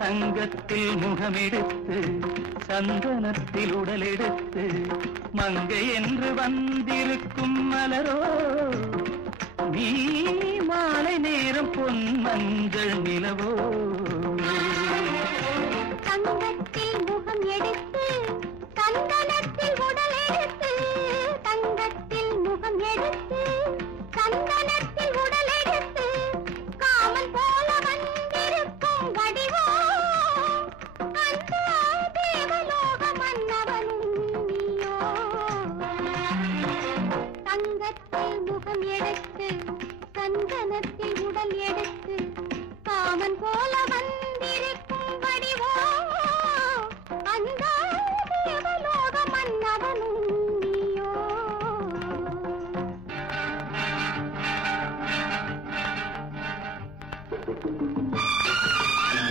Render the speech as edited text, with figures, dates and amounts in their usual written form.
தங்கத்தில் முகமெடுத்து சந்தனத்தில் உடலெடுத்து மங்கை என்று வந்திருக்கும் மலரோ நீ மாலை நேரம் பொன் மஞ்சள் நிலவோ